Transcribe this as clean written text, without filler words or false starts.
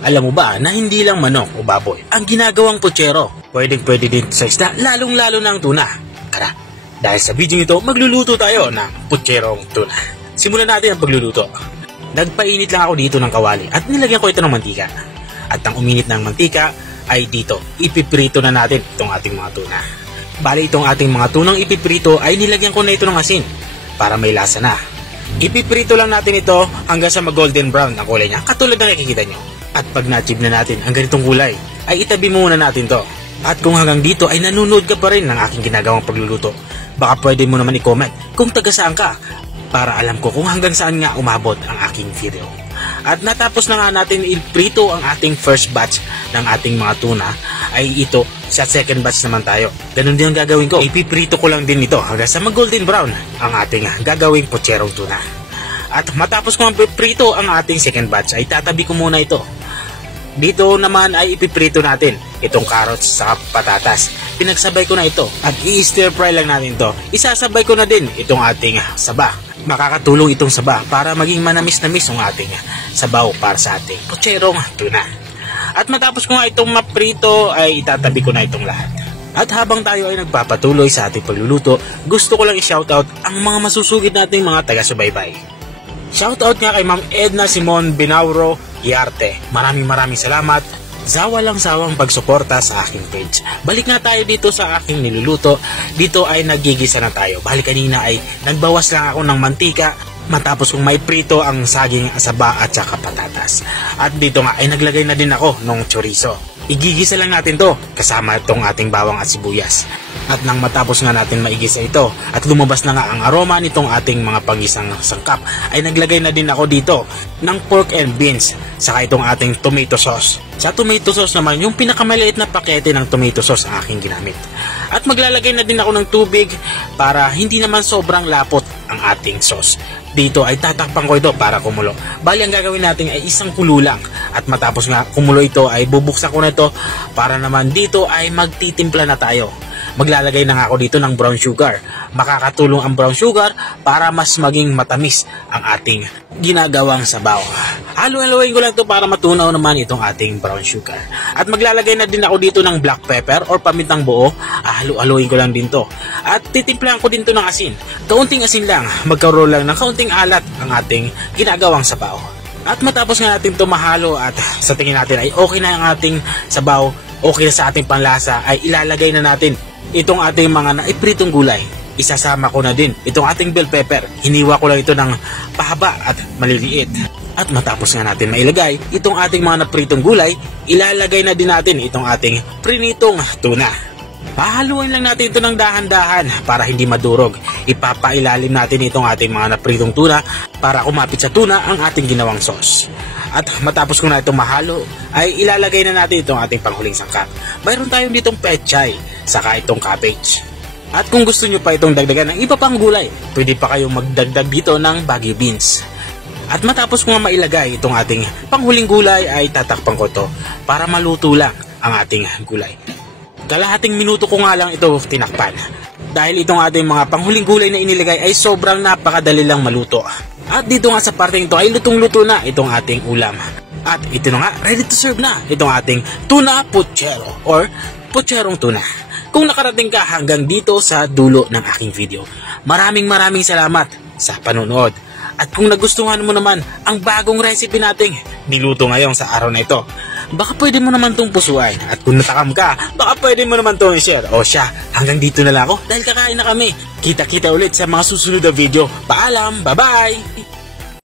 Alam mo ba na hindi lang manok o baboy ang ginagawang putsero? Pwede din sa isda, lalong-lalo ng tuna. Tara, dahil sa video ito, magluluto tayo ng putserong tuna. Simulan natin ang pagluluto. Nagpainit lang ako dito ng kawali at nilagyan ko ito ng mantika. At ang uminit ng mantika ay dito, ipiprito na natin itong ating mga tuna. Bali itong ating mga tunang ipiprito ay nilagyan ko na ito ng asin para may lasa na. Ipiprito lang natin ito hanggang sa mag-golden brown ang kulay niya, katulad na nakikita nyo. At pag na-achieve na natin ang ganitong kulay, ay itabi muna natin to. At kung hanggang dito ay nanonood ka pa rin ng aking ginagawang pagluluto, baka pwede mo naman i-comment kung taga saan ka, para alam ko kung hanggang saan nga umabot ang aking video. At natapos na nga natin iprito ang ating first batch ng ating mga tuna, ay ito sa second batch naman tayo. Ganun din ang gagawin ko. Ipiprito ko lang din ito hanggang sa mag-golden brown ang ating gagawing putserong tuna. At matapos ko ang piprito ang ating second batch, ay tatabi ko muna ito. Dito naman ay ipiprito natin itong carrots sa patatas. Pinagsabay ko na ito at i-stir fry lang natin ito. Isasabay ko na din itong ating saba. Makakatulong itong saba para maging manamis-namis ang ating sabaw para sa ating putserong tuna. At matapos ko nga itong maprito ay itatabi ko na itong lahat. At habang tayo ay nagpapatuloy sa ating pagluluto, gusto ko lang i-shoutout ang mga masusugid nating mga taga-subaybay. Shoutout nga kay Ma'am Edna Simon Binauro Iarte. Maraming salamat sa walang sawang pagsuporta sa aking page. Balik na tayo dito sa aking niluluto. Dito ay nagigisa na tayo. Balik kanina ay nagbawas lang ako ng mantika matapos kong may prito ang saging, saba at saka patatas. At dito nga ay naglagay na din ako ng chorizo. Igigisa lang natin to kasama itong ating bawang at sibuyas. At nang matapos nga natin maigisa ito at lumabas na nga ang aroma nitong ating mga pagisang sangkap, ay naglagay na din ako dito ng pork and beans saka itong ating tomato sauce. Sa tomato sauce naman, yung pinakamaliit na pakete ng tomato sauce ang aking ginamit. At maglalagay na din ako ng tubig para hindi naman sobrang lapot ang ating sauce. Dito ay tatakpan ko ito para kumulo. Bali ang gagawin natin ay isang kulo lang. At matapos nga kumulo ito ay bubuksan ko na ito para naman dito ay magtitimpla na tayo. Maglalagay na nga ako dito ng brown sugar. Makakatulong ang brown sugar para mas maging matamis ang ating ginagawang sabaw. Halo-haloin ko lang ito para matunaw naman itong ating brown sugar. At maglalagay na din ako dito ng black pepper or pamintang buo. Halo-haloin ko lang din to. At titimplahan ko din to ng asin. Kaunting asin lang, magkaroon lang ng kaunting alat ang ating ginagawang sabaw. At matapos nga natin ito mahalo at sa tingin natin ay okay na ang ating sabaw, okay na sa ating panlasa, ay ilalagay na natin itong ating mga naipritong gulay. Isasama ko na din itong ating bell pepper. Hiniwa ko lang ito ng pahaba at maliliit. At matapos nga natin mailagay itong ating mga napritong gulay, ilalagay na din natin itong ating prinitong tuna. Hahaluin lang natin ito ng dahan-dahan para hindi madurog. Ipapailalim natin itong ating mga napritong tuna para kumapit sa tuna ang ating ginawang sauce. At matapos ko na itong mahalo, ay ilalagay na natin itong ating panghuling sangkap. Mayroon tayong ditong pechay, saka itong cabbage. At kung gusto nyo pa itong dagdagan ng iba pang gulay, pwede pa kayong magdagdag dito ng baggy beans. At matapos ko nga mailagay itong ating panghuling gulay, ay tatakpan ko to para maluto lang ang ating gulay. Kalahating minuto ko nga lang ito tinakpan. Dahil itong ating mga panghuling gulay na inilagay ay sobrang napakadali lang maluto. At dito nga sa parteng ito ay lutong-luto na itong ating ulam. At ito na nga, ready to serve na itong ating tuna putsero or putserong tuna. Kung nakarating ka hanggang dito sa dulo ng aking video, maraming salamat sa panonood. At kung nagustuhan mo naman ang bagong recipe nating niluto ngayon sa araw na ito, baka pwede mo naman itong pusuan. At kung natakam ka, baka pwede mo naman itong i-share. O siya, hanggang dito na lang ako dahil kakain na kami. Kita-kita ulit sa mga susunod na video. Paalam, bye-bye!